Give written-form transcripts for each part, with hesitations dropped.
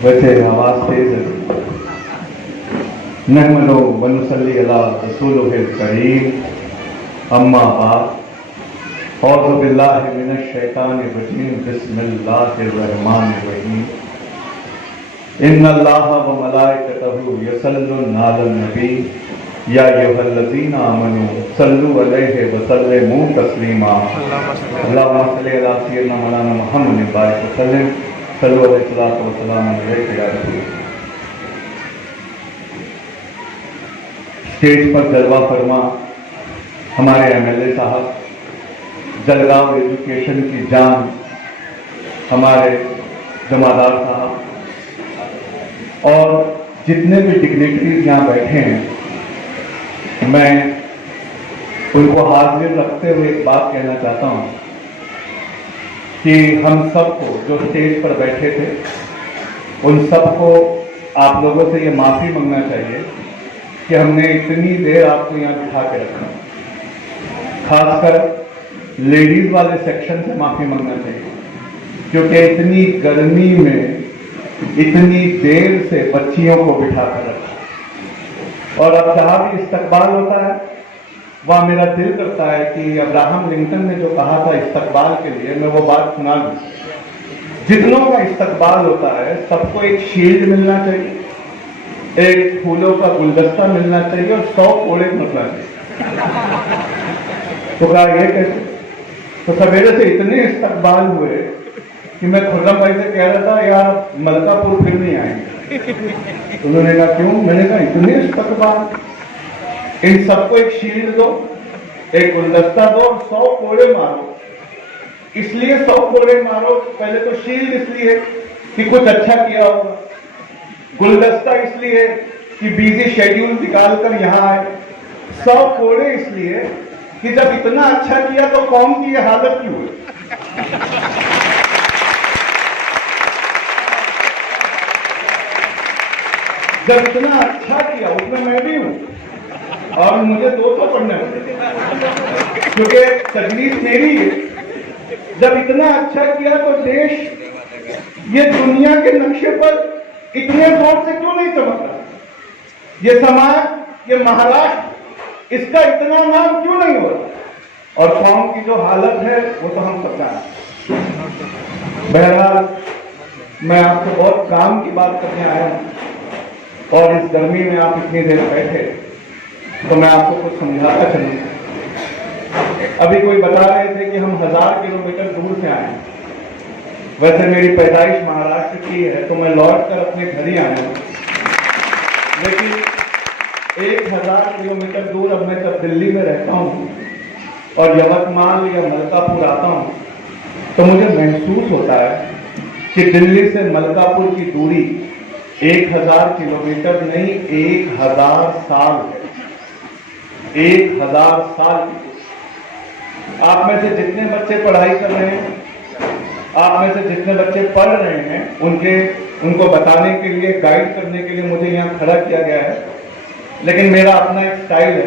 वैसे आवाज तेज है। नहमदो व नुसल्ली अला रसूलिहिल करीम, अम्मा बाद। औज़ु बिल्लाहि मिनश शैतानिर रजीम, बिस्मिल्लाहिर रहमानिर रहीम। इन्नल्लाह व मलाइकतहु यसल्लूना अलन नबी, या अय्युहल्लज़ीना आमनू सल्लू अलैहि व सल्लिमू तस्लीमा। अल्लाहुम्मा सल्लि अला सय्यिदिना मौलाना मुहम्मद बारिक वसल्लम, सल्लु अलैहि व सल्लम अलैहि या रसूल। स्टेज पर जलवा फरमा हमारे एमएलए साहब, जलगांव एजुकेशन की जान हमारे जमादार साहब, और जितने भी डिग्निटरीज यहाँ बैठे हैं, मैं उनको हाजिर रखते हुए एक बात कहना चाहता हूँ कि हम सबको जो स्टेज पर बैठे थे, उन सबको आप लोगों से ये माफ़ी मांगना चाहिए कि हमने इतनी देर आपको यहाँ बिठा के रखा। खासकर लेडीज वाले सेक्शन से माफ़ी मांगना चाहिए, क्योंकि इतनी गर्मी में इतनी देर से बच्चियों को बिठा कर रखा। और अब जहाँ भी इस्तकबाल होता है, वहाँ मेरा दिल करता है कि अब्राहम लिंकन ने जो कहा था इस्तकबाल के लिए, मैं वो बात सुना लूँ। जितनों का इस्तकबाल होता है, सबको एक शील्ड मिलना चाहिए, एक फूलों का गुलदस्ता मिलना चाहिए और 100 कोड़े मिलना चाहिए। तो कहा ये कैसे? तो सवेरे से इतने इस्तकबाल हुए कि मैं खुर्रम भाई से कह रहा था यार मलकापुर फिर नहीं आएंगे। तो उन्होंने कहा क्यों? मैंने कहा इतने इस्तकबाल, इन सबको एक शील्ड दो, एक गुलदस्ता दो, 100 कोड़े मारो। इसलिए 100 कोड़े मारो, पहले तो शील्ड इसलिए कि कुछ अच्छा किया होगा, गुलदस्ता इसलिए कि बिजी शेड्यूल निकाल कर यहाँ आए, 100 कोड़े इसलिए कि जब इतना अच्छा किया तो कौम की ये हालत क्यों हुई। जब इतना अच्छा किया, उसमें मैं भी हूं और मुझे 200 पढ़ने पड़े, क्योंकि तकलीफ मेरी है। जब इतना अच्छा किया तो देश ये दुनिया के नक्शे पर इतने जोर से क्यों नहीं चमक रहा? ये समाज, ये महाराष्ट्र, इसका इतना नाम क्यों नहीं हो रहा? और कौम की जो हालत है वो तो हम सब जानते हैं। बहरहाल मैं आपको बहुत काम की बात करने आया हूं, और इस गर्मी में आप इतनी देर बैठे तो मैं आपको कुछ समझाता चलूं। अभी कोई बता रहे थे कि हम 1000 किलोमीटर दूर से आए हैं। वैसे मेरी पैदाइश महाराष्ट्र की है, तो मैं लौट कर अपने घर ही आया हूँ, लेकिन 1000 किलोमीटर दूर अब मैं जब दिल्ली में रहता हूँ और यवतमाल या मलकापुर आता हूँ, तो मुझे महसूस होता है कि दिल्ली से मलकापुर की दूरी 1000 किलोमीटर नहीं, 1000 साल है। 1000 साल। आप में से जितने बच्चे पढ़ाई कर रहे हैं, आप में से जितने बच्चे पढ़ रहे हैं, उनको बताने के लिए, गाइड करने के लिए मुझे यहाँ खड़ा किया गया है। लेकिन मेरा अपना एक स्टाइल है,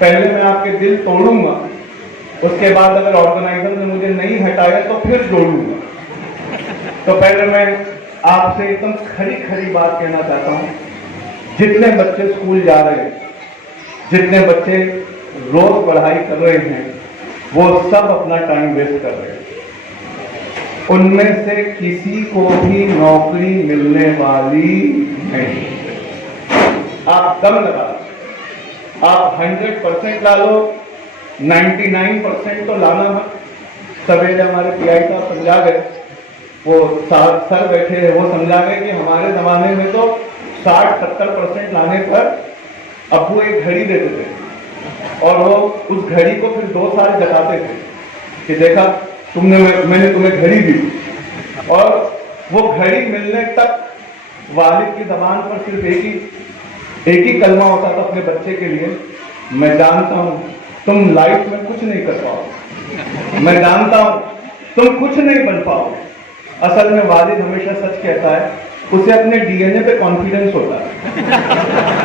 पहले मैं आपके दिल तोड़ूंगा, उसके बाद अगर ऑर्गेनाइजर ने मुझे नहीं हटाया तो फिर जोड़ूंगा। तो पहले मैं आपसे एकदम खरी खरी बात कहना चाहता हूँ, जितने बच्चे स्कूल जा रहे हैं, जितने बच्चे रोज पढ़ाई कर रहे हैं, वो सब अपना टाइम वेस्ट कर रहे हैं। उनमें से किसी को भी नौकरी मिलने वाली नहीं। आप दम लगा लो, आप 100% ला लो, 99% तो लाना मत। सवेरे हमारे पीआई साहब समझा गए, वो सर बैठे हैं, वो समझा गए कि हमारे जमाने में तो 60-70% लाने पर अब्बू एक घड़ी देते थे, और वो उस घड़ी को फिर 2 साल जगाते थे कि देखा मैंने तुम्हें घड़ी दी। और वो घड़ी मिलने तक वालिद की जबान पर सिर्फ एक ही कलमा होता था अपने बच्चे के लिए, मैं जानता हूं तुम लाइफ में कुछ नहीं कर पाओगे, मैं जानता हूं तुम कुछ नहीं बन पाओगे। असल में वालिद हमेशा सच कहता है, उसे अपने डीएनए पे कॉन्फिडेंस होता है।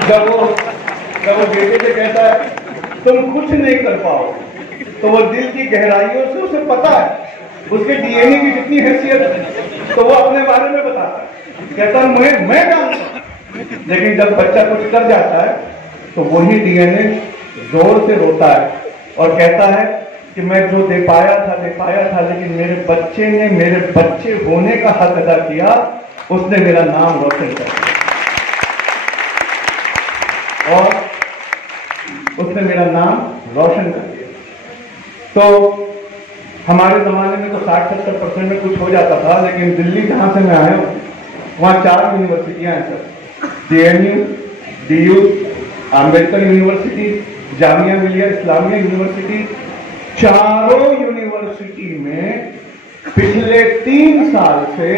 जब वो बेटे से कहता है तुम कुछ नहीं कर पाओगे, तो वो दिल की गहराइयों से उसे पता है उसके डीएनए की जितनी हैसियत है, तो वो अपने बारे में बताता है, कहता है मैं जानता। लेकिन जब बच्चा कुछ कर जाता है तो वही डीएनए जोर से रोता है और कहता है कि मैं जो दे पाया था, लेकिन मेरे बच्चे ने मेरे बच्चे होने का हक अदा किया, उसने मेरा नाम रोशन कर दिया और उसने मेरा नाम रोशन कर दिया। तो हमारे जमाने में तो 60-70% में कुछ हो जाता था, लेकिन दिल्ली जहां से मैं आया हूं वहां 4 यूनिवर्सिटियां हैं sir, JNU, DU, Ambedkar university, Jamia Millia Islamia university. चारों यूनिवर्सिटी में पिछले 3 साल से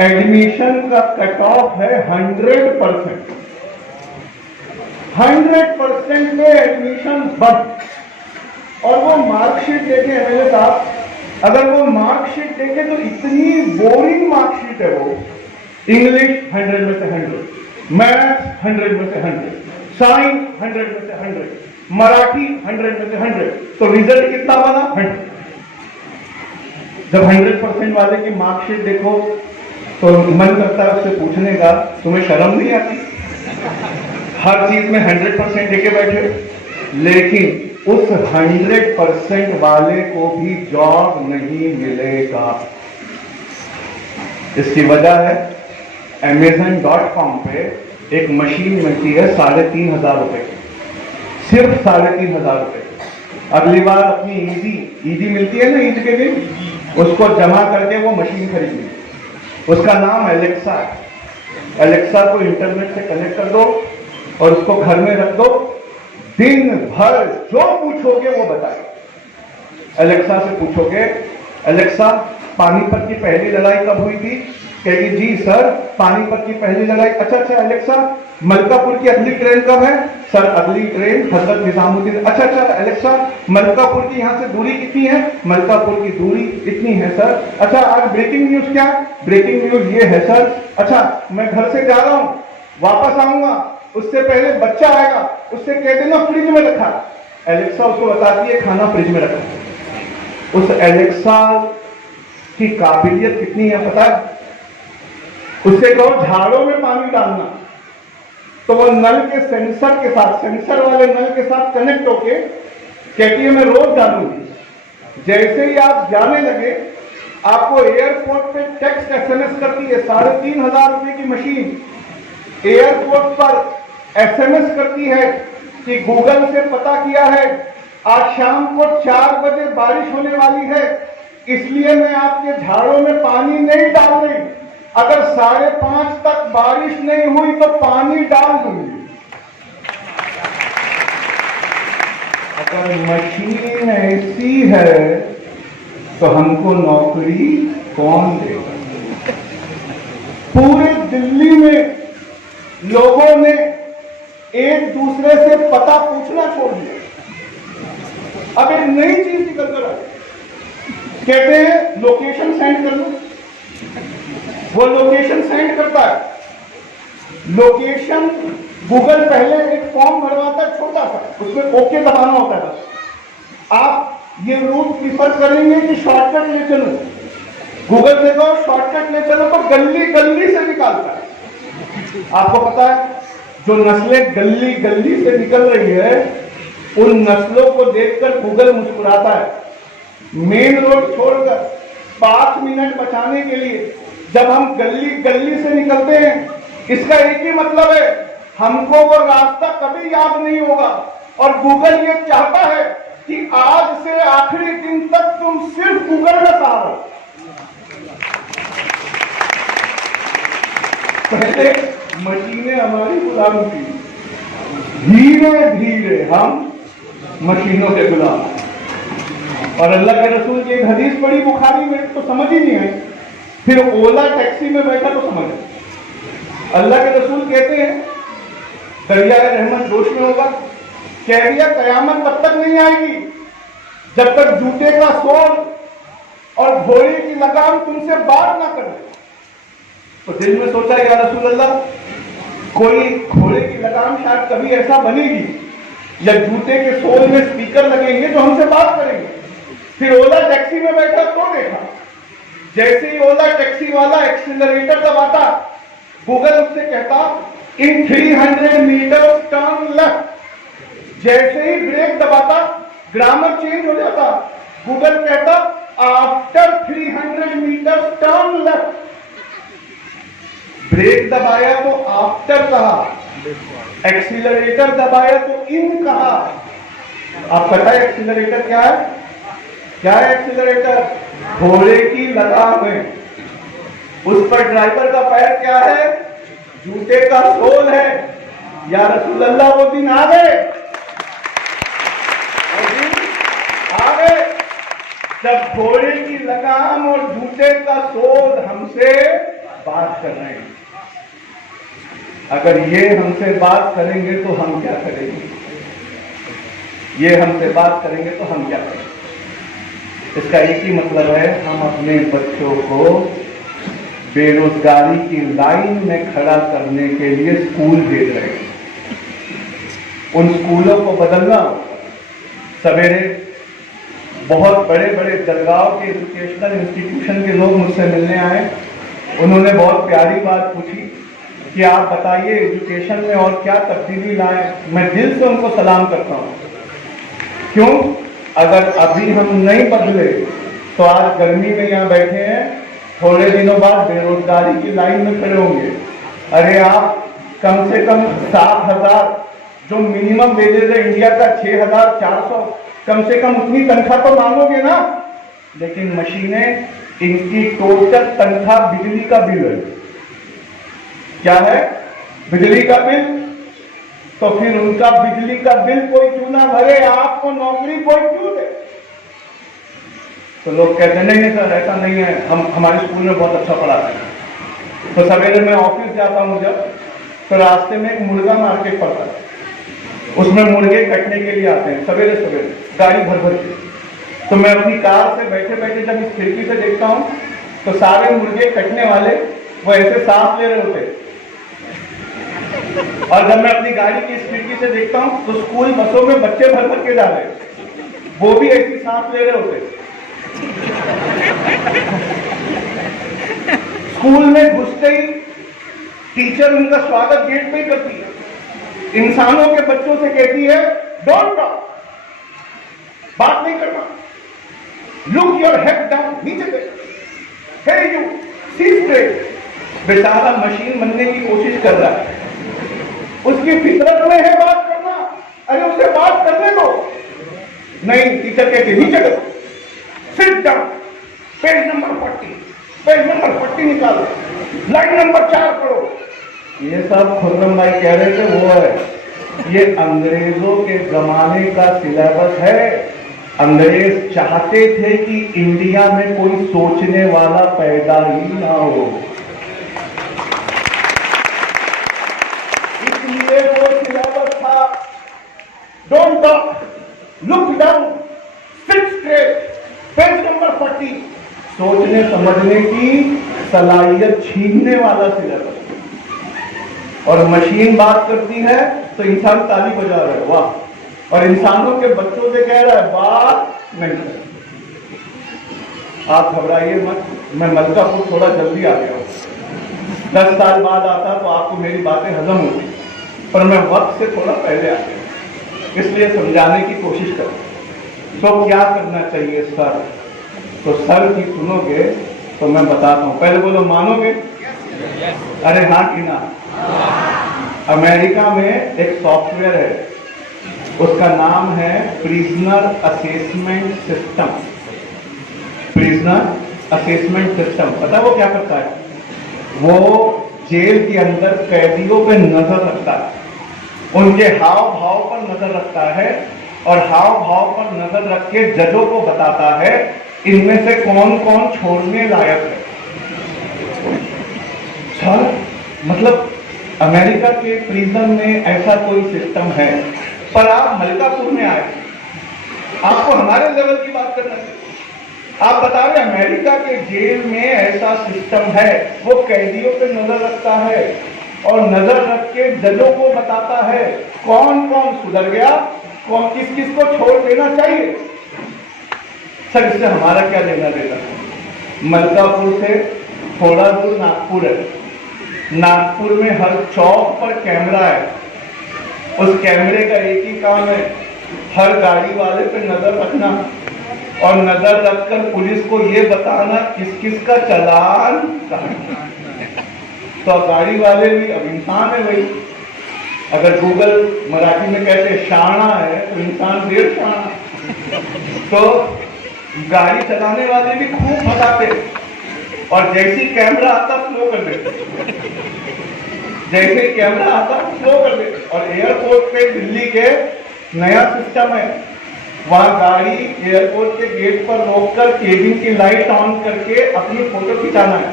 एडमिशन का कट ऑफ है 100%। 100% में एडमिशन बंद। और वो मार्कशीट देखे एमएलए साहब, अगर वो मार्कशीट देखे तो इतनी बोरिंग मार्कशीट है वो। इंग्लिश 100 में से 100, मैथ्स 100 में से 100, साइंस 100 में से 100, मराठी 100 में से 100, तो रिजल्ट कितना बना? 100। जब 100% वाले की मार्कशीट देखो तो मन करता है उससे पूछने का, तुम्हें शर्म नहीं आती? हर चीज में 100% लेके बैठे। लेकिन उस 100% वाले को भी जॉब नहीं मिलेगा। इसकी वजह है Amazon.com पे एक मशीन मिलती है 3,500 रुपए, सिर्फ 3,500 रुपए। अगली बार अपनी ईदी मिलती है ना, ईद के दिन, उसको जमा करके वो मशीन खरीदी। उसका नाम एलेक्सा है। एलेक्सा को इंटरनेट से कनेक्ट कर दो और उसको घर में रख दो, दिन भर जो पूछोगे वो बताए। एलेक्सा से पूछोगे, एलेक्सा पानीपत की पहली लड़ाई कब हुई थी? कहेगी जी सर पानीपत की पहली लड़ाई। अच्छा एलेक्सा मलकापुर की अगली ट्रेन कब है? सर अगली ट्रेन हजरत निजामुद्दीन। अच्छा एलेक्सा मलकापुर की यहाँ से दूरी कितनी है? मलकापुर की दूरी इतनी है सर। अच्छा आज ब्रेकिंग न्यूज क्या? ब्रेकिंग न्यूज ये है सर। अच्छा मैं घर से जा रहा हूँ, वापस आऊंगा, उससे पहले बच्चा आएगा, उससे कह देना फ्रिज में रखा। एलेक्सा उसको बताती है खाना फ्रिज में रखा। उस एलेक्सा की काबिलियत कितनी है पता है? उससे कहो झाड़ों में पानी डालना, तो वो नल के सेंसर वाले नल के साथ कनेक्ट होके कहती है मैं रोज डालूंगी। जैसे ही आप जाने लगे आपको एयरपोर्ट पे टेक्स्ट SMS करती है। 3,500 रुपए की मशीन एयरपोर्ट पर SMS करती है कि गूगल से पता किया है आज शाम को 4 बजे बारिश होने वाली है, इसलिए मैं आपके झाड़ों में पानी नहीं डाल रही। अगर 5:30 तक बारिश नहीं हुई तो पानी डाल दूंगी। अगर मशीन ऐसी है तो हमको नौकरी कौन देगा? पूरे दिल्ली में लोगों ने एक दूसरे से पता पूछना छोड़ दिया। अब एक नई चीज निकल कर आई, कहते हैं लोकेशन सेंड कर दो। वो लोकेशन सेंड करता है। लोकेशन गूगल पहले एक फॉर्म भरवाता है छोटा सा, उसमें ओके दबाना होता है। आप ये रूट प्रिफर करेंगे कि शॉर्टकट ले चलो? गूगल से कहो शॉर्टकट ले चलो तो गली गली से निकालता है। आपको पता है जो नस्लें गली गली से निकल रही है उन नस्लों को देखकर गूगल मुस्कुराता है। मेन रोड छोड़कर 5 मिनट बचाने के लिए जब हम गली गली से निकलते हैं, इसका एक ही मतलब है हमको वो रास्ता कभी याद नहीं होगा। और गूगल ये चाहता है कि आज से आखिरी दिन तक तुम सिर्फ गूगल में सहारो। पहले मशीनें हमारी गुलाम थी, धीरे धीरे हम मशीनों के गुलाम। और अल्लाह के रसूल की एक हदीस पढ़ी बुखारी में तो समझ ही नहीं आई, फिर ओला टैक्सी में बैठा तो समझ। अल्लाह के रसूल कहते हैं दरिया रहमत जोश में होगा, कह दिया कयामत तब तक नहीं आएगी जब तक जूते का सोल और घोड़े की लगाम तुमसे बात ना करे। तो दिल में सोचा या रसूल अल्लाह, कोई घोड़े की लगाम शायद कभी ऐसा बनेगी या जूते के सोल में स्पीकर लगेंगे जो हमसे बात करेंगे। फिर ओला टैक्सी में बैठा तो देखा, जैसे ही ओला टैक्सी वाला एक्सीलरेटर दबाता, गूगल उससे कहता इन 300 मीटर टर्न लेफ्ट। जैसे ही ब्रेक दबाता, ग्रामर चेंज हो जाता, गूगल कहता after 300 metre turn left. Brake दबाया तो आफ्टर कहा, एक्सीलरेटर दबाया तो इन कहा। आप पता है एक्सीलरेटर क्या है? क्या है एक्सीलरेटर? घोड़े की लगाम है। उस पर ड्राइवर का पैर क्या है? जूते का सोल है। या रसूल अल्लाह, वो दिन आ गए, जब घोड़े की लगाम और जूते का सोल हमसे बात कर रहे हैं। अगर ये हमसे बात करेंगे तो हम क्या करेंगे? ये हमसे बात करेंगे तो हम क्या करेंगे? इसका एक ही मतलब है, हम अपने बच्चों को बेरोजगारी की लाइन में खड़ा करने के लिए स्कूल भेज रहे हैं। उन स्कूलों को बदलना। सवेरे बहुत बड़े बड़े जलगांव के एजुकेशनल इंस्टीट्यूशन के लोग मुझसे मिलने आए। उन्होंने बहुत प्यारी बात पूछी कि आप बताइए एजुकेशन में और क्या तब्दीली लाए। मैं दिल से उनको सलाम करता हूँ। क्यों? अगर अभी हम नहीं बदले तो आज गर्मी में यहाँ बैठे हैं, थोड़े दिनों बाद बेरोजगारी की लाइन में खड़े होंगे। अरे आप कम से कम 7,000 जो मिनिमम वेजेस है इंडिया का 6,400, कम से कम उतनी तनख्वाह तो मांगोगे ना। लेकिन मशीनें, इनकी टोटल तनख्वाह बिजली का बिल है। क्या है? बिजली का बिल। तो फिर उनका बिजली का बिल कोई क्यों ना भरे, आपको नौकरी कोई क्यों दे? तो लोग कहते हैं नहीं सर ऐसा नहीं है, हम हमारे स्कूल में बहुत अच्छा पढ़ाते हैं। तो सवेरे मैं ऑफिस जाता हूँ जब, तो रास्ते में एक मुर्गा मार्केट पड़ता है, उसमें मुर्गे कटने के लिए आते हैं सवेरे सवेरे गाड़ी भर भर के। तो मैं अपनी कार से बैठे बैठे जब इस खिड़की से देखता हूँ तो सारे मुर्गे कटने वाले वो ऐसे सांस ले रहे होते। और जब मैं अपनी गाड़ी की इस खिड़की से देखता हूँ तो स्कूल बसों में बच्चे भर भर के जा रहे, वो भी ऐसी सांस ले रहे होते। स्कूल में घुसते ही टीचर उनका स्वागत गेट पे ही करती है। इंसानों के बच्चों से कहती है डोंट टॉक, बात नहीं करना, लुक योर हेड डाउन, नीचे देख, हे यू सी स्ट्रेट। बेचारा मशीन बनने की कोशिश कर रहा है, उसकी फितरत में है बात करना। अरे उससे बात करने दो। नहीं, टीचर कहती नीचे देखो, sit down, page number 40, page number 40 निकालो, लाइन नंबर 4 पढ़ो। ये सब खुर्रम भाई कह रहे थे वो है, ये अंग्रेजों के जमाने का सिलेबस है। अंग्रेज चाहते थे कि इंडिया में कोई सोचने वाला पैदा ही ना हो, इसलिए वो सिलेबस था don't talk, look down, seat straight, page number 40। सोचने समझने की सलाहियत छीनने वाला सिलेबस। और मशीन बात करती है तो इंसान ताली बजा रहा है, वाह। और इंसानों के बच्चों से कह रहा है बात नहीं कर। आप घबराइए मत, मैं मलकापुर थोड़ा जल्दी आ गया हूं। 10 साल बाद आता तो आपको मेरी बातें हजम होती, पर मैं वक्त से थोड़ा पहले आ गया, इसलिए समझाने की कोशिश करूं। तो क्या करना चाहिए सर? तो सर की सुनोगे तो मैं बताता हूं। पहले बोलो मानोगे? अरे हाँ कि ना? अमेरिका में एक सॉफ्टवेयर है, उसका नाम है prisoner assessment system. Prisoner assessment system, पता वो क्या करता है? वो जेल के अंदर कैदियों पे नजर रखता है, उनके हाव भाव पर नजर रखता है, और हाव भाव पर नजर रख के जजों को बताता है इनमें से कौन कौन छोड़ने लायक है। सर मतलब अमेरिका के प्रिजन में ऐसा कोई सिस्टम है, पर आप मलकापुर में आए, आपको हमारे लेवल की बात करना चाहिए। आप बता रहे अमेरिका के जेल में ऐसा सिस्टम है, वो कैदियों पे नजर रखता है और नजर रख के जजों को बताता है कौन कौन सुधर गया, कौन किस किस को छोड़ देना चाहिए। सर इससे हमारा क्या लेना देना? मलकापुर से थोड़ा दूर नागपुर है, नागपुर में हर चौक पर कैमरा है। उस कैमरे का एक ही काम है, हर गाड़ी वाले पे नजर रखना और नजर रखकर पुलिस को ये बताना किस किस का चालान कहाँ। तो गाड़ी वाले भी अब इंसान है भाई, अगर गूगल मराठी में कहते शाना है तो इंसान डेढ़ शाना। तो गाड़ी चलाने वाले भी खूब भगाते और जैसे कैमरा आता स्लो कर देते, जैसे कैमरा आता स्लो कर देते। और एयरपोर्ट पे दिल्ली के नया सिस्टम है, वहां गाड़ी एयरपोर्ट के गेट पर रोककर केबिन की लाइट ऑन करके अपनी फोटो खिंचाना है,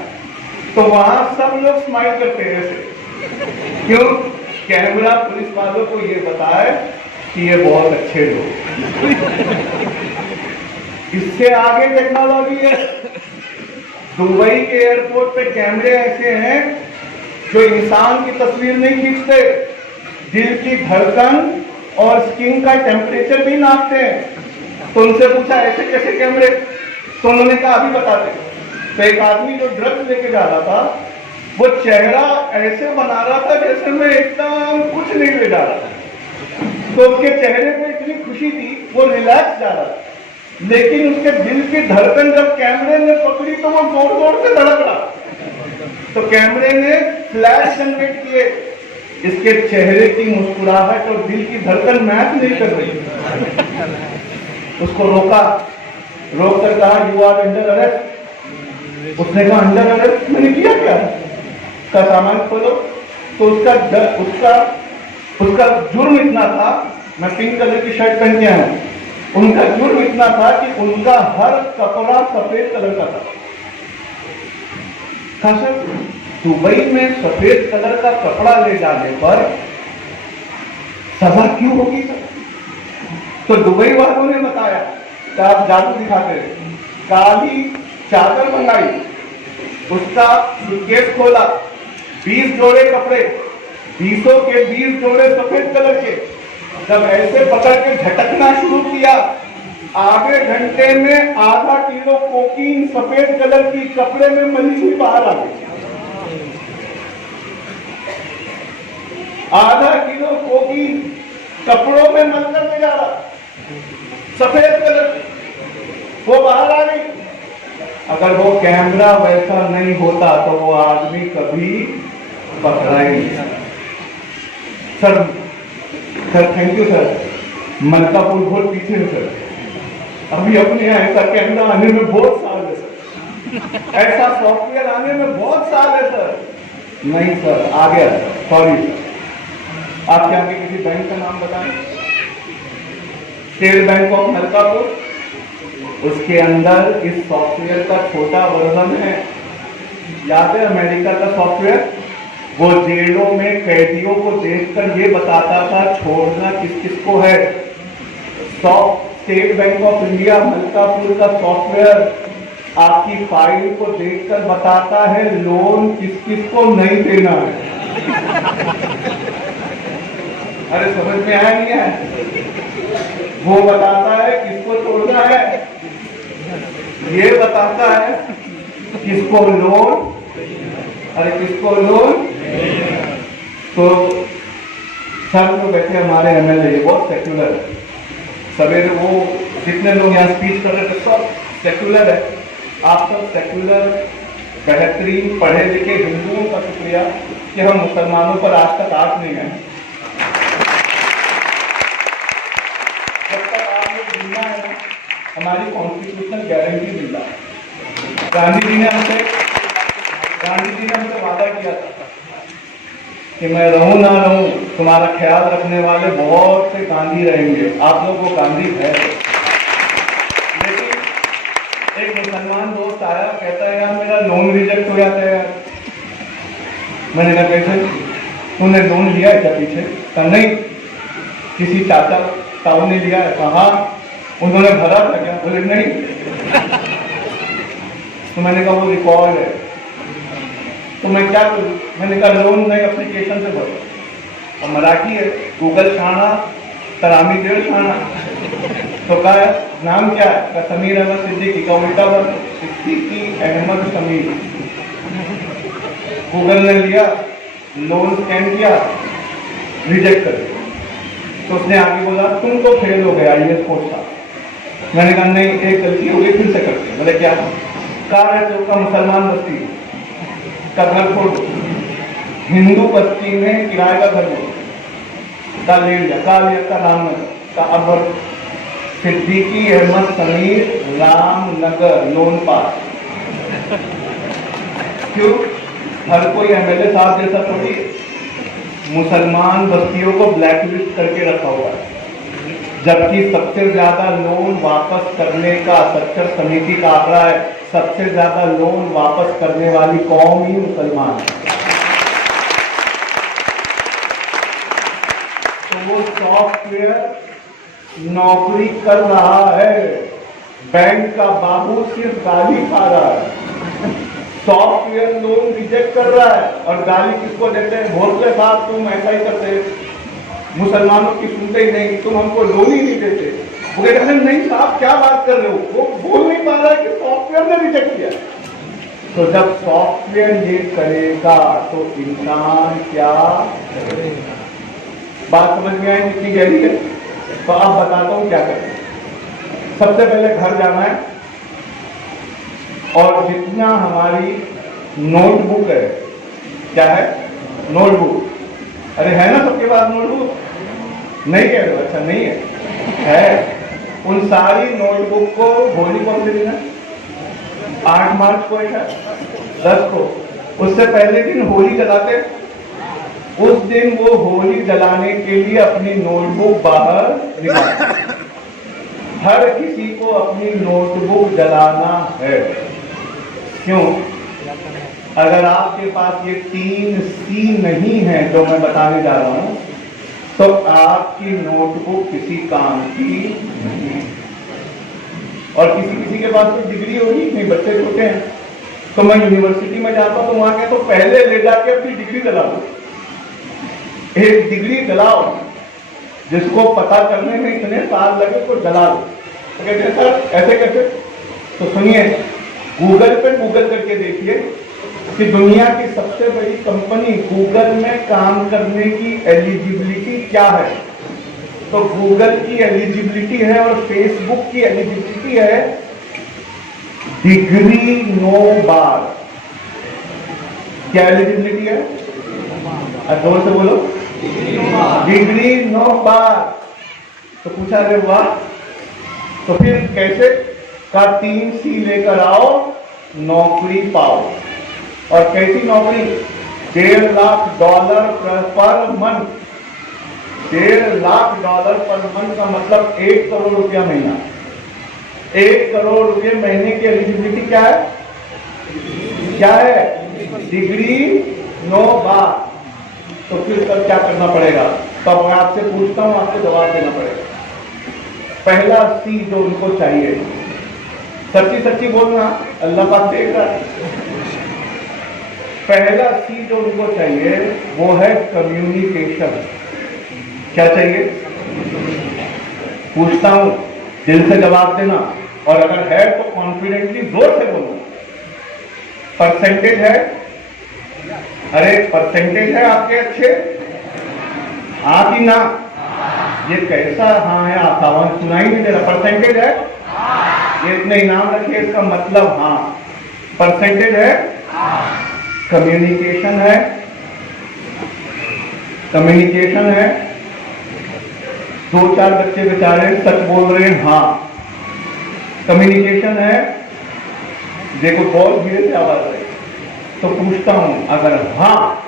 तो वहां सब लोग स्माइल करते हैं ऐसे। क्यों? कैमरा पुलिस वालों को ये बताए कि ये बहुत अच्छे लोग। इससे आगे टेक्नोलॉजी है। दुबई के एयरपोर्ट पे कैमरे ऐसे हैं जो इंसान की तस्वीर नहीं खींचते, दिल की धड़कन और स्किन का टेम्परेचर भी नापते हैं। तो उनसे पूछा ऐसे कैसे कैमरे, तो उन्होंने कहा अभी बताते। तो एक आदमी जो ड्रग्स लेके जा रहा था, वो चेहरा ऐसे बना रहा था जैसे मैं एकदम कुछ नहीं ले जा रहा था। तो उसके चेहरे पे इतनी खुशी थी, वो रिलैक्स जा रहा था, लेकिन उसके दिल की धड़कन जब कैमरे ने पकड़ी तो वो जोर जोर से धड़क रहा। तो कैमरे ने फ्लैश जनरेट किए, इसके चेहरे की मुस्कुराहट और दिल की धड़कन मैच नहीं कर रही। उसको रोका, रोक कर कहा यू आर अंडर अरेस्ट। उसने कहा अंडर अरेस्ट? मैंने किया क्या? का सामान खोलो। तो उसका जुर्म इतना था, मैं पिंक कलर की शर्ट पहन के आया हूं, उनका जुर्म इतना था कि उनका हर कपड़ा सफेद कलर का था। सर दुबई में सफेद कलर का कपड़ा ले जाने पर सजा क्यों होगी सर? तो दुबई वालों ने बताया कि आप जादू दिखाते रहे, काली चादर मंगाई, उसका सूटकेस खोला, 20 जोड़े कपड़े, 20 के 20 जोड़े सफेद कलर के, जब ऐसे पकड़ के झटकना शुरू किया, आधे घंटे में आधा किलो कोकीन सफेद कलर की कपड़े में मली हुई बाहर आ गई। आधा किलो कोकीन कपड़ों में मलकर ले जा रहा, सफेद कलर की, वो बाहर आ गई। अगर वो कैमरा वैसा नहीं होता तो वो आदमी कभी पकड़ा ही नहीं। Sir thank you sir, Malkapur बहुत पीछे है सर, अभी अपने यहाँ ऐसा कैमरा आने में बहुत साल है सर, ऐसा सॉफ्टवेयर आने में बहुत साल है सर। नहीं सर आ गया, सॉरी सर। आप क्या किसी बैंक का नाम बताएं? स्टेट बैंक ऑफ मलकापुर, उसके अंदर इस सॉफ्टवेयर का छोटा वर्जन है। याद है अमेरिका का सॉफ्टवेयर, वो जेलों में कैदियों को देखकर ये बताता था छोड़ना किस किस को है। State bank of India Malkapur का सॉफ्टवेयर आपकी फाइल को देखकर बताता है लोन किस किस को नहीं देना है। अरे समझ में आया नहीं है? वो बताता है किसको छोड़ना है, ये बताता है किसको लोन, अरे किसको लोन। तो सर जो बैठे हमारे एमएलए, ये बहुत सेक्युलर है। सवेरे वो जितने लोग यहाँ स्पीच कर रहे थे सब सेक्युलर है। आप सब सेक्युलर बेहतरीन पढ़े लिखे हिंदुओं का शुक्रिया कि हम मुसलमानों पर आज तक आंच नहीं गए। जब तक आप लोग जिंदा है हमारी कॉन्स्टिट्यूशनल गारंटी मिला। गांधी जी ने हमसे वादा किया था कि मैं रहूं ना रहूं तुम्हारा ख्याल रखने वाले बहुत से गांधी रहेंगे। आप लोग वो गांधी है। लेकिन एक मुसलमान दोस्त आया, कहता है यार मेरा लोन रिजेक्ट हो जाता है यार। मैंने कहा कैसे? तूने लोन लिया है क्या पीछे? कहा नहीं, किसी चाचा ताऊ ने लिया है। कहा उन्होंने भरा था क्या? बोले नहीं। तो मैंने कहा वो रिकॉर्ड है। तो मैं क्या करूं? मैंने कहा लोन नए एप्लीकेशन से भरो। और मराठी है, गूगल शाणा तरामी डेढ़ शाणा। तो कहा नाम क्या है? का समीर अहमद सिद्दीकी। का उल्टा वर्ड सिद्दीकी अहमद समीर। गूगल ने लिया, लोन स्कैन किया, रिजेक्ट कर दिया। तो उसने आगे बोला तुम तो फेल हो गए IAS कोर्स का। मैंने कहा नहीं, एक गलती हो गई, फिर से करते हैं। बोले क्या? कार है तो का मुसलमान बस्ती का घर छोड़ दो, हिंदू बस्ती में किराए का घर लो। का ले लिया, का रामनगर का। अब सिद्दीकी अहमद समीर रामनगर लोन पास। क्यों? हर कोई MLA साहब जैसा थोड़ी मुसलमान बस्तियों को ब्लैकलिस्ट करके रखा हुआ है, जबकि सबसे ज्यादा लोन वापस करने का सक्सेस समिति का आंकड़ा है, सबसे ज्यादा लोन वापस करने वाली कौम ही मुसलमान है। तो वो सॉफ्टवेयर नौकरी कर रहा है, बैंक का बाबू सिर्फ गाली खा रहा है। सॉफ्टवेयर लोन रिजेक्ट कर रहा है और गाली किसको देते हैं? भोसले साहब तुम ऐसा ही करते, मुसलमानों की सुनते ही नहीं, तुम हमको लोन ही नहीं देते। वो कहते हैं नहीं साहब क्या बात कर रहे हो, वो बोल नहीं पा रहा है कि सॉफ्टवेयर ने रिजेक्ट किया। तो जब सॉफ्टवेयर ये करेगा तो इंसान क्या करेगा? बात समझ में आई कितनी गहरी है? तो आप बताता हूं क्या करें। सबसे पहले घर जाना है और जितना हमारी नोटबुक है, क्या है? नोटबुक। अरे है ना सबके पास नोटबुक? नहीं कह रहे हो? अच्छा नहीं है। उन सारी नोटबुक को होली कौन से दिन है? 8 मार्च को है, 10 को। उससे पहले दिन होली जलाते, उस दिन वो होली जलाने के लिए अपनी नोटबुक बाहर निकालते। हर किसी को अपनी नोटबुक जलाना है। क्यों? अगर आपके पास ये 3 C नहीं है जो मैं बताने जा रहा हूं, तो आपकी नोटबुक किसी काम की नहीं। और किसी के पास तो डिग्री होगी नहीं, बच्चे छोटे हैं। तो मैं यूनिवर्सिटी में जाता हूं तो वहां कहता तो पहले ले जाके अपनी डिग्री जला दो। एक डिग्री जलाओ, जिसको पता करने में इतने साल लगे तो जला दो। तो कहते हैं सर ऐसे कैसे? तो सुनिए, गूगल पे गूगल करके देखिए कि दुनिया की सबसे बड़ी कंपनी गूगल में काम करने की एलिजिबिलिटी क्या है। तो गूगल की एलिजिबिलिटी है और फेसबुक की एलिजिबिलिटी है डिग्री नो बार। क्या एलिजिबिलिटी है? जोर से बोलो, डिग्री नो बार। तो पूछा रे वाह, तो फिर कैसे? का 3 C लेकर आओ, नौकरी पाओ। और कैसी नौकरी? $1.5 lakh per month. $1.5 lakh per month का मतलब 1 करोड़ रुपया महीना। 1 करोड़ रुपये महीने की एलिजिबिलिटी क्या है? क्या है? डिग्री नो बार। तो फिर तब क्या करना पड़ेगा? तब मैं आपसे पूछता हूं, आपको जवाब देना पड़ेगा। पहला C जो उनको चाहिए, सच्ची सच्ची बोलना, अल्लाह पाक देख रहा है। पहला C जो उनको चाहिए वो है कम्युनिकेशन। क्या चाहिए? पूछता हूं, दिल से जवाब देना, और अगर है तो कॉन्फिडेंटली जोर से बोलना। परसेंटेज है? अरे परसेंटेज है आपके अच्छे? हाँ कि ना? ये कैसा हाँ है? आप आवाज सुनाई नहीं दे रहा। परसेंटेज है? ये इतने इनाम रखिए, इसका मतलब हाँ। परसेंटेज है? कम्युनिकेशन है? कम्युनिकेशन है? 2-4 बच्चे बेचारे सच बोल रहे हैं हाँ। कम्युनिकेशन है? देखो बहुत धीरे से आवाज है। तो पूछता हूं, अगर हाँ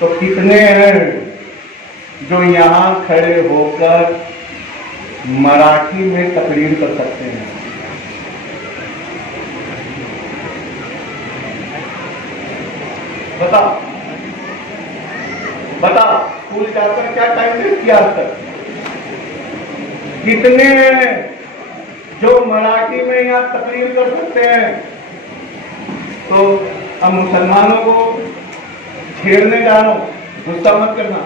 तो कितने हैं जो यहां खड़े होकर मराठी में तकरीर कर सकते हैं? बता बता, स्कूल जाकर क्या टाइम वेस्ट किया आज तक? कितने हैं जो मराठी में यहां तकरीर कर सकते हैं? तो अब मुसलमानों को छेड़ने जा रहा हूं, गुस्सा मत करना।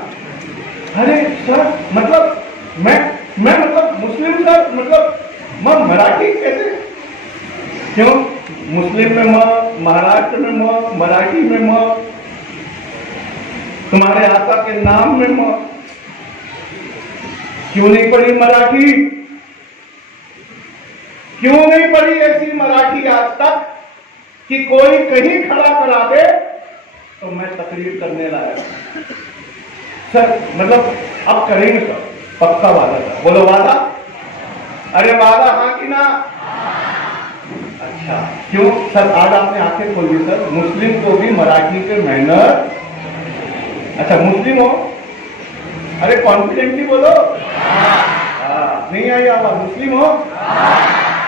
अरे सर मतलब मैं मैं मतलब मुस्लिम सर, मतलब मैं मराठी कैसे? क्यों? मुस्लिम में म, महाराष्ट्र में म, मराठी में म, तुम्हारे आका के नाम में म, क्यों नहीं पढ़ी मराठी? क्यों नहीं पढ़ी ऐसी मराठी आज तक कि कोई कहीं खड़ा करा दे तो मैं तकरीर करने लाया सर? मतलब अब करेंगे सर, पक्का वादा था, बोलो वादा। अरे वादा हाँ कि ना? अच्छा, क्यों सर? आज आपने आंखें खोल दी सर, मुस्लिम को भी मराठी के मेहनत। अच्छा मुस्लिम हो? अरे कॉन्फिडेंटली बोलो। नहीं आई आवाज? मुस्लिम हो?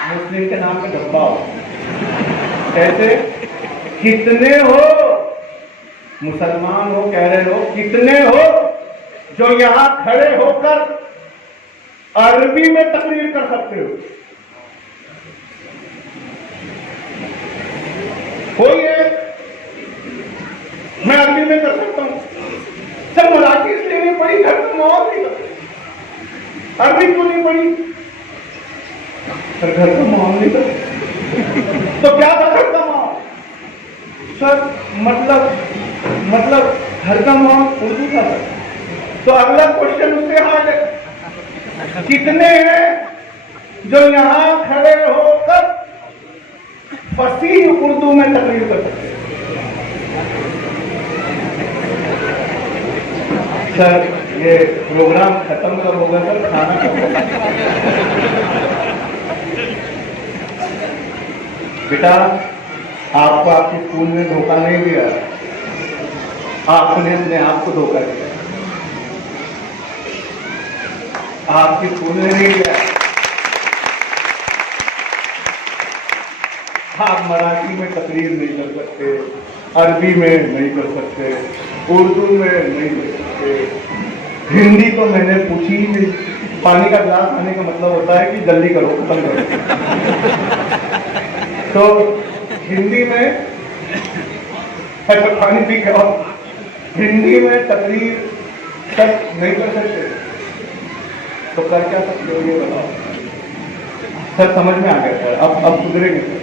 मुस्लिम के नाम पे डब्बा हो। कैसे? कितने हो मुसलमान हो कह रहे हो? कितने हो जो यहां खड़े होकर अरबी में तकरीर कर सकते हो? कोई है? मैं अरबी में कर सकता हूं सर। मराठी इसलिए नहीं पढ़ी, घर का माहौल नहीं था। अरबी क्यों नहीं पढ़ी सर? घर का माहौल नहीं था। तो क्या था घर का माहौल सर? मतलब घर का माहौल उर्दू था सर। तो अगला क्वेश्चन उससे हार्ड है, कितने हैं जो यहां खड़े होकर फसीह उर्दू में तकरीर कर सकते हैं? सर ये प्रोग्राम खत्म कब होगा सर? खाना कब होगा? बेटा आपको आपके स्कूल में धोखा नहीं दिया, आपने अपने आप को धोखा दिया। आपके स्कूल में नहीं दिया। आप मराठी में तकरीर नहीं कर सकते, अरबी में नहीं कर सकते, उर्दू में नहीं कर सकते, हिंदी तो मैंने पूछी ही नहीं। पानी का गिलास आने का मतलब होता है कि जल्दी करो, खत्म करो। तो हिंदी में अच्छा पानी पी के और हिंदी में तकरीर तक नहीं कर सकते, तो कर क्या सकते हो ये बताओ सर? समझ में आ गया सर। अब सुधरेंगे सर,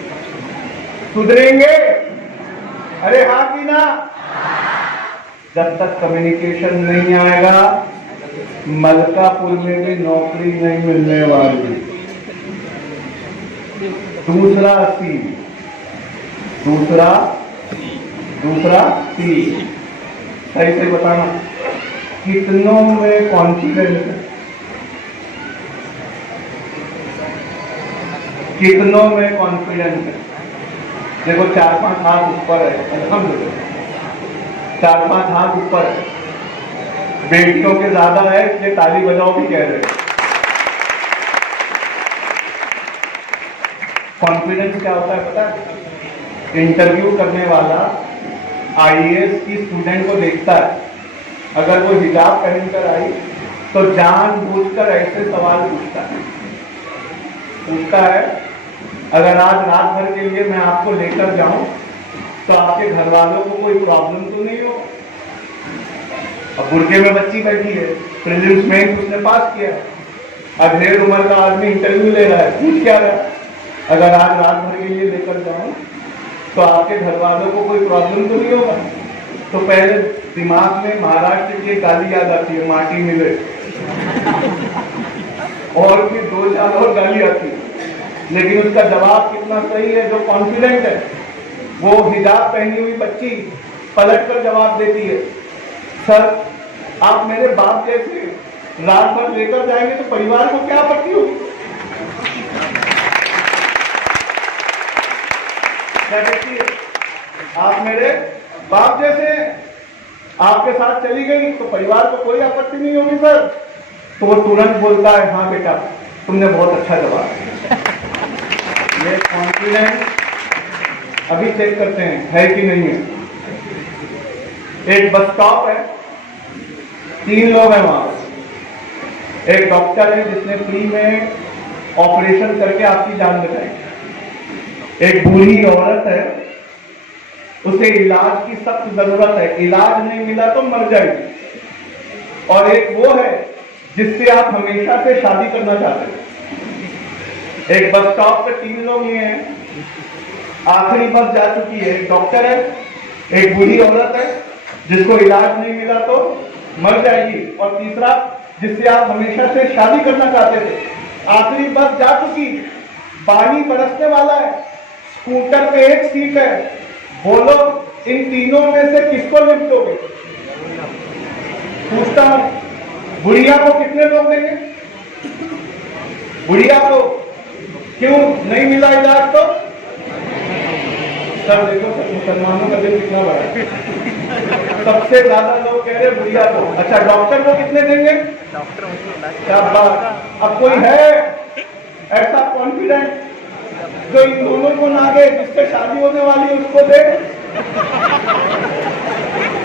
सुधरेंगे। अरे हाँ कि ना? जब तक कम्युनिकेशन नहीं आएगा मलकापुर में भी नौकरी नहीं मिलने वाली। दूसरा सी, सही से बताना, कितनों में कॉन्फिडेंस है? कितनों में कॉन्फिडेंस है? देखो 4-5 हाथ ऊपर है, अल्हम्दुलिल्लाह 4-5 हाथ ऊपर है। बेटियों के ज्यादा है इसलिए ताली बजाओ भी कह रहे हैं। कॉन्फिडेंस क्या होता है पता है? इंटरव्यू करने वाला आईएएस की स्टूडेंट को देखता है, अगर वो हिजाब पहनकर आई तो जानबूझकर ऐसे सवाल पूछता है अगर आज रात भर के लिए मैं आपको लेकर जाऊं तो आपके घर वालों को कोई प्रॉब्लम तो नहीं हो? अब बुर्के में बच्ची बैठी है, प्रीलिम्स में उसने पास किया, अधेड़ उम्र का आदमी इंटरव्यू ले रहा है, पूछ क्या रहा है? अगर आज रात भर के लिए लेकर जाऊं तो आपके घर वालों को कोई प्रॉब्लम तो नहीं होगा? तो पहले दिमाग में महाराष्ट्र की गाली याद आती है, माटी मिले, और फिर 2-4 और गाली आती है। लेकिन उसका जवाब कितना सही है? जो कॉन्फिडेंट है वो हिजाब पहनी हुई बच्ची पलट कर जवाब देती है, सर आप मेरे बाप जैसे रात भर लेकर जाएंगे तो परिवार को क्या आपत्ति होगी? क्या कहती है? आप मेरे बाप जैसे आपके साथ चली गई तो परिवार को कोई आपत्ति नहीं होगी सर? तो वो तुरंत बोलता है हाँ बेटा तुमने बहुत अच्छा जवाब दिया। ये कॉन्फिडेंस अभी चेक करते हैं है कि नहीं है। एक बस स्टॉप है, 3 लोग हैं वहां। एक डॉक्टर है जिसने फ्री में ऑपरेशन करके आपकी जान बचाई। एक बूढ़ी औरत है, उसे इलाज की सख्त जरूरत है, इलाज नहीं मिला तो मर जाएगी। और एक वो है जिससे आप हमेशा से शादी करना चाहते थे। एक बस स्टॉप पे 3 लोग ये हैं, आखिरी बस जा चुकी है, एक डॉक्टर है, एक बूढ़ी औरत है जिसको इलाज नहीं मिला तो मर जाएगी, और तीसरा जिससे आप हमेशा से शादी करना चाहते थे। आखिरी बस जा चुकी, पानी बरसने वाला है, स्कूटर पे एक सीट है, बोलो इन तीनों में से किसको लिफ्ट दोगे? पूछता हूं, बुढ़िया को कितने लोग देंगे? बुढ़िया को क्यों नहीं मिला इलाज तो? सर देखो सर, मुसलमानों का दिल कितना बड़ा है, सबसे ज्यादा लोग कह रहे बुढ़िया को। अच्छा, डॉक्टर को कितने देंगे? क्या बात, अब कोई है ऐसा कॉन्फिडेंट जो इन दोनों को ना दे, जिससे शादी होने वाली है उसको दे?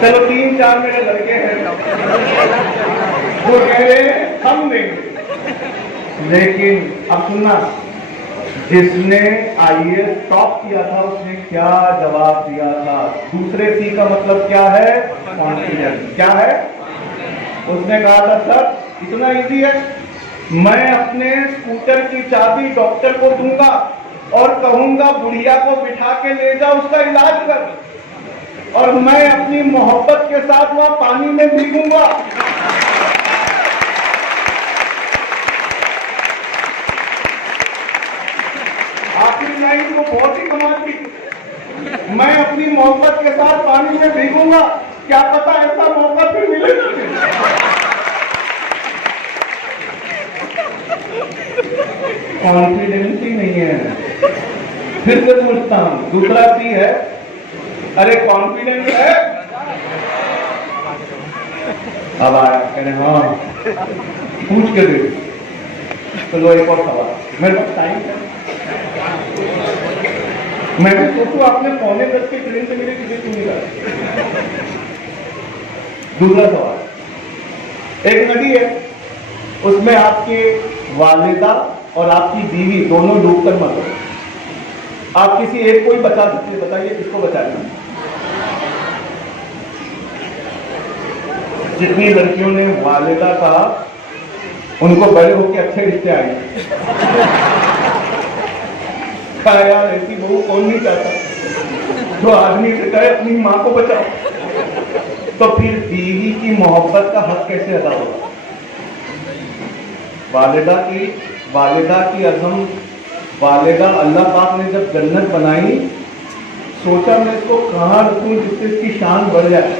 चलो 3-4 मेरे लड़के हैं वो कह रहे हम देंगे। लेकिन अब सुनना, जिसने आईएएस टॉप किया था उसने क्या जवाब दिया था? दूसरे सी का मतलब क्या है? कॉन्फिडेंस। क्या है? उसने कहा था सर इतना इजी है, मैं अपने स्कूटर की चाबी डॉक्टर को दूंगा और कहूंगा बुढ़िया को बिठा के ले जा, उसका इलाज कर, और मैं अपनी मोहब्बत के साथ वहां पानी में भीगूंगा। आखिरी लाइन को बहुत ही कमाल की, मैं अपनी मोहब्बत के साथ पानी में भीगूंगा, क्या पता ऐसा मौका फिर मिले ना। कॉन्फिडेंस ही नहीं है। फिर से पूछता हूं, दूसरा सी है, अरे कॉन्फिडेंस है? अब आया कहने हाँ, पूछ के दे। चलो एक और सवाल, मेरे पास टाइम है। मैं भी सोचू आपने 9:45 की ट्रेन से मेरी टिकट क्यों नहीं करा? दूसरा सवाल, एक नदी है, उसमें आपके वालिदा और आपकी बीवी दोनों डूबकर मर गए, आप किसी एक को ही बचा सकते हैं, बताइए किसको बचाना? जितनी लड़कियों ने वालिदा कहा उनको बड़े होकर अच्छे रिश्ते आए। कहा यार ऐसी बहू कौन नहीं चाहता जो आदमी से कहे अपनी मां को बचाओ। तो फिर बीवी की मोहब्बत का हक कैसे अदा होगा? वालिदा की अज़म, वालिदा अल्लाह पाक ने जब जन्नत बनाई, सोचा मैं इसको कहां रखूं जिससे इसकी शान बढ़ जाए।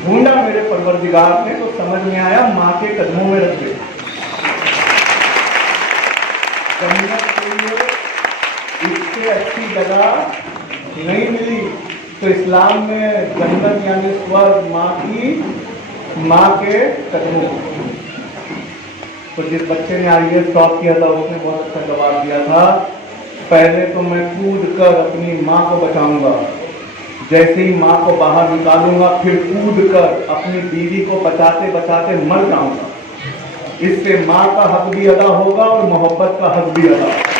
ढूंढा मेरे परवरदिगार ने तो समझ में आया मां के कदमों में रख दे। जन्नत के लिए इससे अच्छी जगह नहीं मिली, तो इस्लाम में जन्नत यानी स्वर्ग मां के कदमों। तो जिस बच्चे ने आईएएस टॉप किया था उसने बहुत अच्छा जवाब दिया था, पहले तो मैं कूद कर अपनी माँ को बचाऊंगा, जैसे ही माँ को बाहर निकालूंगा फिर कूद कर अपनी बीवी को बचाते बचाते मर जाऊंगा। इससे माँ का हक भी अदा होगा और मोहब्बत का हक भी अदा होगा।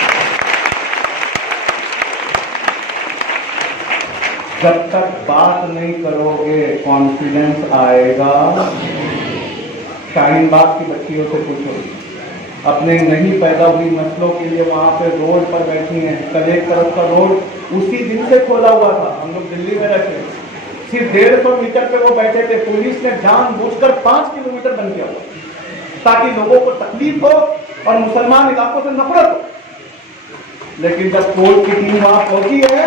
जब तक बात नहीं करोगे कॉन्फिडेंस आएगा। शाहीन बाग की बच्चियों से पूछो, अपने नहीं पैदा हुई नस्लों के लिए वहां पे रोड पर बैठी हैं। कल एक तरफ का रोड उसी दिन से खोला हुआ था, हम लोग दिल्ली में रहते, सिर्फ 150 मीटर पे वो बैठे थे। पुलिस ने जानबूझकर 5 किलोमीटर बंद किया ताकि लोगों को तकलीफ हो और मुसलमान इलाकों से नफरत हो। लेकिन जब कोर्ट की टीम वहां पहुंची है,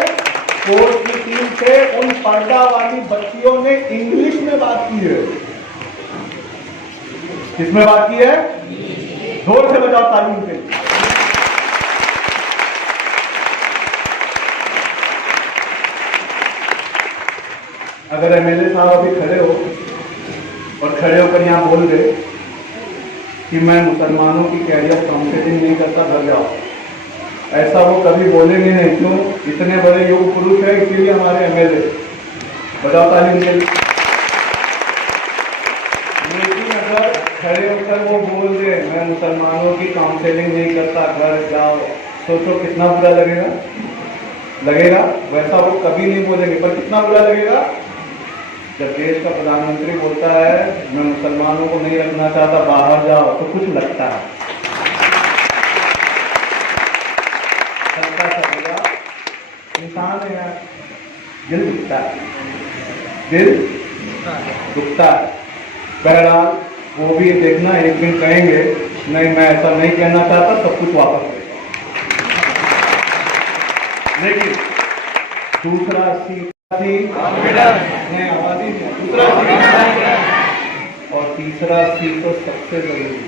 कोर्ट की टीम से उन पर्दा वाली बच्चियों ने इंग्लिश में बात की है। किसमें बात की है? जोर से बजाओ तालीम के। अगर एमएलए साहब अभी खड़े हो और खड़े होकर यहाँ बोल रहे कि मैं मुसलमानों की कैरियर काउंसलिंग नहीं करता, घर जाओ, ऐसा वो कभी बोलेंगे नहीं। क्यों? इतने बड़े युग पुरुष है, इसीलिए हमारे एमएलए। बजाओ तालीम के। लेकिन अगर खड़े होकर वो बोल दे मैं मुसलमानों की काउंसलिंग नहीं करता, घर जाओ, सोचो कितना बुरा लगेगा। वैसा वो कभी नहीं बोलेंगे, पर कितना बुरा लगेगा। जब देश का प्रधानमंत्री बोलता है मैं मुसलमानों को नहीं रखना चाहता, बाहर जाओ, तो कुछ लगता है। इंसान है यार, दिल दुखता है, दिल दुखता है। बहरहाल वो भी देखना, एक दिन कहेंगे नहीं मैं ऐसा नहीं कहना चाहता, सब कुछ वापस ले। लेकिन दूसरा सीखा थी नहीं आबादी में, दूसरा सीख और तीसरा सीख तो सबसे जरूरी।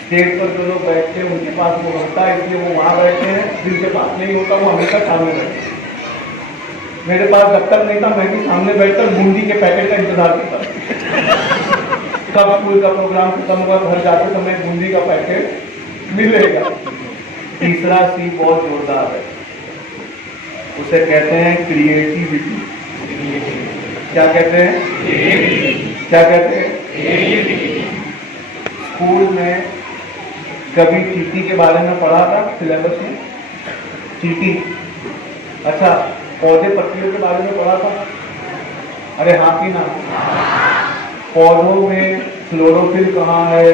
स्टेज पर जो लोग बैठते हैं उनके पास वो होता है, इसलिए वो वहां बैठे हैं। जिनके पास नहीं होता वो हमेशा सामने बैठे। मेरे पास जब तक नहीं था मैं भी सामने बैठकर बूंदी के पैकेट का इंतजार करता। कब स्कूल का प्रोग्राम खत्म हुआ, घर जाते समय बूंदी का पैकेट मिलेगा। तीसरा सी बहुत जोरदार है, उसे कहते हैं क्रिएटिविटी। क्या कहते हैं? क्या कहते हैं? स्कूल में कभी चींटी के बारे में पढ़ा था सिलेबस में? चींटी, अच्छा पौधे पत्तियों के बारे में पढ़ा था? अरे हाँ कि ना? पौधों में क्लोरोफिल कहाँ है,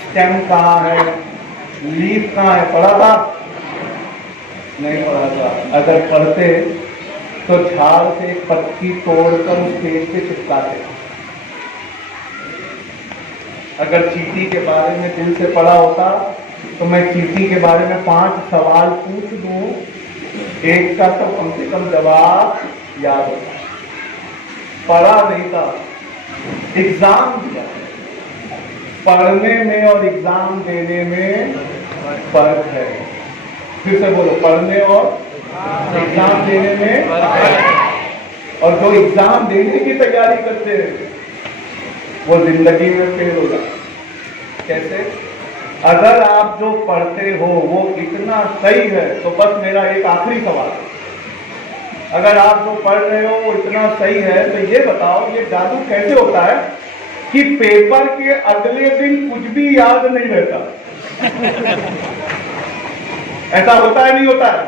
स्टेम कहाँ है, लीफ कहाँ है, पढ़ा था? नहीं पढ़ा था। अगर पढ़ते तो झाड़ से एक पत्ती तोड़कर उस पेड़ पे चिपकाते। अगर चींटी के बारे में दिल से पढ़ा होता तो मैं चींटी के बारे में 5 सवाल पूछ दूं, एक का तो कम से कम जवाब याद होता। पढ़ा नहीं था, एग्जाम दिया। पढ़ने में और एग्जाम देने में फर्क है। फिर से बोलो, पढ़ने और एग्जाम देने में। और जो एग्जाम देने की तैयारी करते हैं वो जिंदगी में फेल हो जाता। कैसे? अगर आप जो पढ़ते हो वो इतना सही है तो बस मेरा एक आखिरी सवाल है, अगर आप जो पढ़ रहे हो वो इतना सही है तो ये बताओ ये जादू कैसे होता है कि पेपर के अगले दिन कुछ भी याद नहीं रहता? ऐसा होता है नहीं होता है?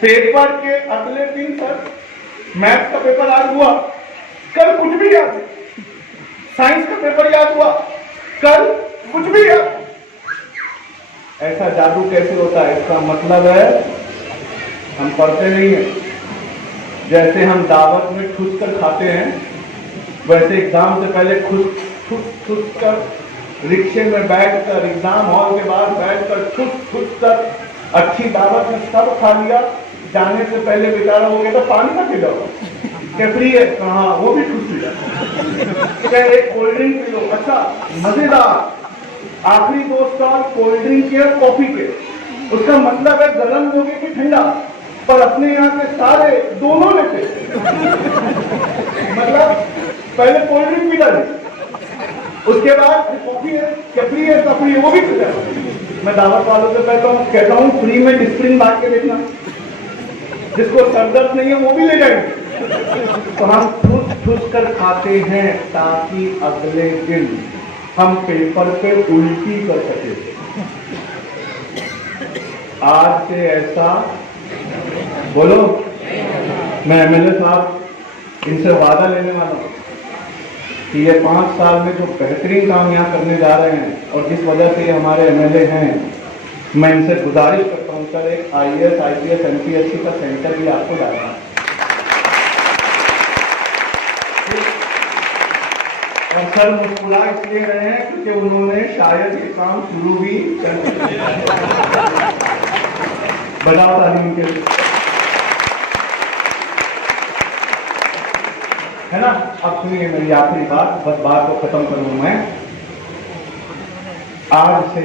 पेपर के अगले दिन सर मैथ का पेपर आज हुआ, कल कुछ भी याद नहीं। साइंस का पेपर याद हुआ, कल कुछ भी याद। ऐसा जादू कैसे होता है? इसका मतलब है हम पढ़ते नहीं हैं। जैसे हम दावत में ठूस कर खाते हैं, वैसे एग्जाम से पहले ठूस कर रिक्शे में बैठकर, एग्जाम हॉल के बाद बैठकर ठूस कर अच्छी दावत में सब खा लिया। जाने से पहले बेचारा हो गया तो पानी का पी लो, क्या फ्री है? कहाँ? वो भी ठूस लिया। क्या एक कोल्ड ड्रिंक पी लो, अच्छा मजेदार। आखिरी 2 स्टॉल कोल्ड ड्रिंक के और कॉफी के, उसका मतलब है गर्म लोगे कि ठंडा, पर अपने यहाँ के सारे दोनों लेते। मतलब पहले कोल्ड ड्रिंक पी डाली, उसके बाद कॉफी है, क्या फ्री है? फ्री है, वो भी पी जाए। मैं दावत वालों से कहता हूँ फ्री में डिस्प्रिन बांट के देखना, जिसको सरदर्द नहीं है वो भी ले जाएंगे। तो हम ठूस कर खाते हैं ताकि अगले दिन हम पेपर पे उल्टी कर सके। आज से ऐसा बोलो। मैं एमएलए साहब इनसे वादा लेने वाला हूं कि ये 5 साल में जो बेहतरीन काम यहाँ करने जा रहे हैं और जिस वजह से ये हमारे एमएलए हैं, मैं इनसे गुजारिश करता हूँ सर एक IAS, IPS, MPSC का सेंटर भी आपको डालना है। और सर मुस्कुरा इसलिए रहे हैं क्योंकि उन्होंने शायद ये काम शुरू भी कर दिया। बजाओ ताली उनके लिए, है ना? अब सुनिए मेरी आखिरी बात, बस बात को खत्म करूं मैं। आज से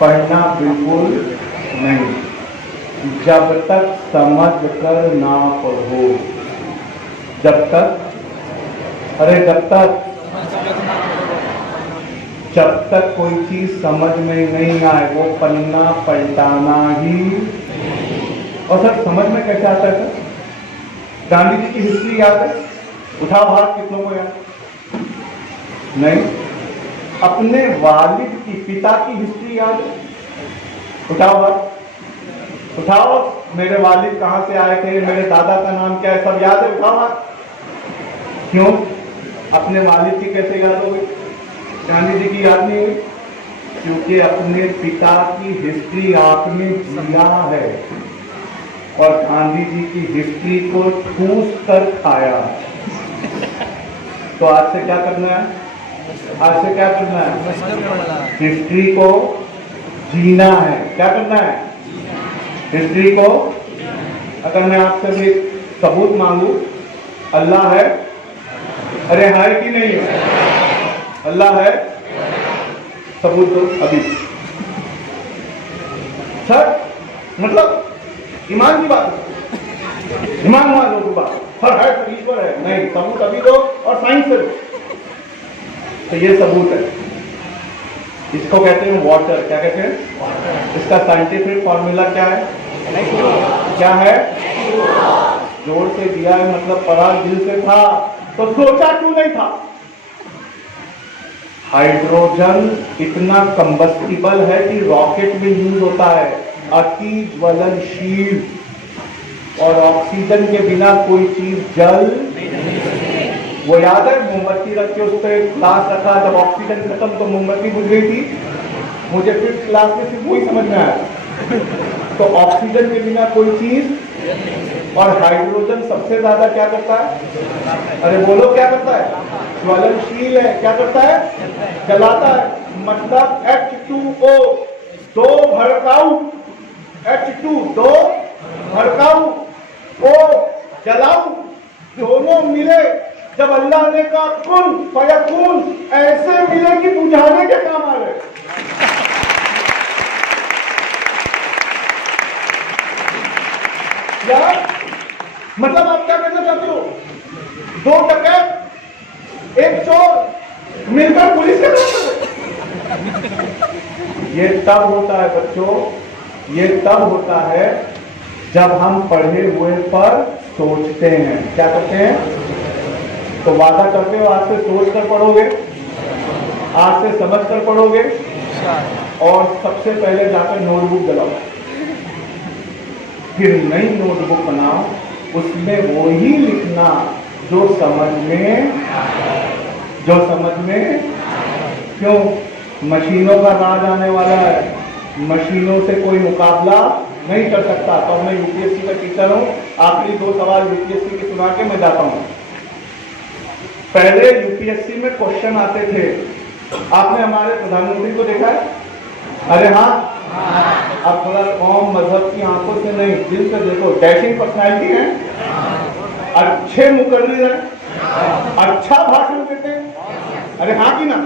पढ़ना बिल्कुल नहीं, जब तक समझ कर ना पढ़ो। जब तक, अरे जब तक कोई चीज समझ में नहीं आए वो पन्ना पलटाना ही। और सर समझ में कैसे आता है सर? गांधी जी की हिस्ट्री याद है? उठाओ हाथ, कितनों को याद? नहीं। अपने वालिद की, पिता की हिस्ट्री याद है? उठाओ हाथ। उठाओ, मेरे वालिद कहाँ से आए थे, मेरे दादा का नाम क्या है, सब याद है, उठाओ हाथ। क्यों? अपने वालिद की कैसे याद हो गई, गांधी जी की याद नहीं हुई? क्योंकि अपने पिता की हिस्ट्री आपने जिया है और गांधी जी की हिस्ट्री को ठूस कर खाया। तो आज से क्या करना है, आज से क्या करना है? हिस्ट्री को जीना है। क्या करना है? हिस्ट्री को। अगर मैं आपसे भी सबूत मांगू, अल्लाह है, अरे है कि नहीं है? अल्लाह है, सबूत दो अभी। सर मतलब ईमान की बात, ईमान वालों की बात, हर है तो ईश्वर है, नहीं, सबूत अभी दो और साइंस से दो। तो ये सबूत है, इसको कहते हैं वाटर। क्या कहते हैं? इसका साइंटिफिक फॉर्मूला क्या है? क्या है? जोर से दिया है मतलब पढ़ा, दिल से था, तो सोचा क्यों नहीं था? हाइड्रोजन इतना कंबस्टिबल है कि रॉकेट में यूज होता है, अति ज्वलनशील, और ऑक्सीजन के बिना कोई चीज जल। वो याद है, मोमबत्ती रख के उस पर ग्लास रखा, जब ऑक्सीजन खत्म तो मोमबत्ती बुझ गई थी। मुझे फिफ्थ क्लास में सिर्फ वही समझ में आया। तो ऑक्सीजन के बिना कोई चीज, और हाइड्रोजन सबसे ज्यादा क्या करता है? अरे बोलो क्या करता है? ज्वलनशील है। क्या करता है? जलाता है। मतलब H2O, दो भड़काऊ, H2 दो भड़काऊ, O जलाऊ, दोनों मिले जब अल्लाह ने कहा कुन फयकून, ऐसे मिले कि बुझाने के काम आ गए। क्या मतलब आप क्या कहना चाहते हो? दो डकैत, एक चोर मिलकर पुलिस के साथ। ये तब होता है बच्चों, ये तब होता है जब हम पढ़े हुए पर सोचते हैं। क्या करते हैं? तो वादा करते हो आज से सोच कर पढ़ोगे, आज से समझ कर पढ़ोगे, और सबसे पहले जाकर नोटबुक जलाओ, फिर नई नोटबुक बनाओ, उसमें वो ही लिखना जो समझ में, जो समझ में। क्यों? मशीनों का राज आने वाला है, मशीनों से कोई मुकाबला नहीं कर सकता। तो मैं यूपीएससी का टीचर हूं, आखिरी दो सवाल यूपीएससी के सुना के मैं जाता हूं। पहले यूपीएससी में क्वेश्चन आते थे, आपने हमारे प्रधानमंत्री को देखा है? अरे हाँ, आप थोड़ा कौम मजहब की आंखों से नहीं, दिल से देखो। डैशिंग पर्सनैलिटी है, अच्छे मुकर्रिर हैं, अच्छा भाषण देते हैं। अरे हाँ कि ना?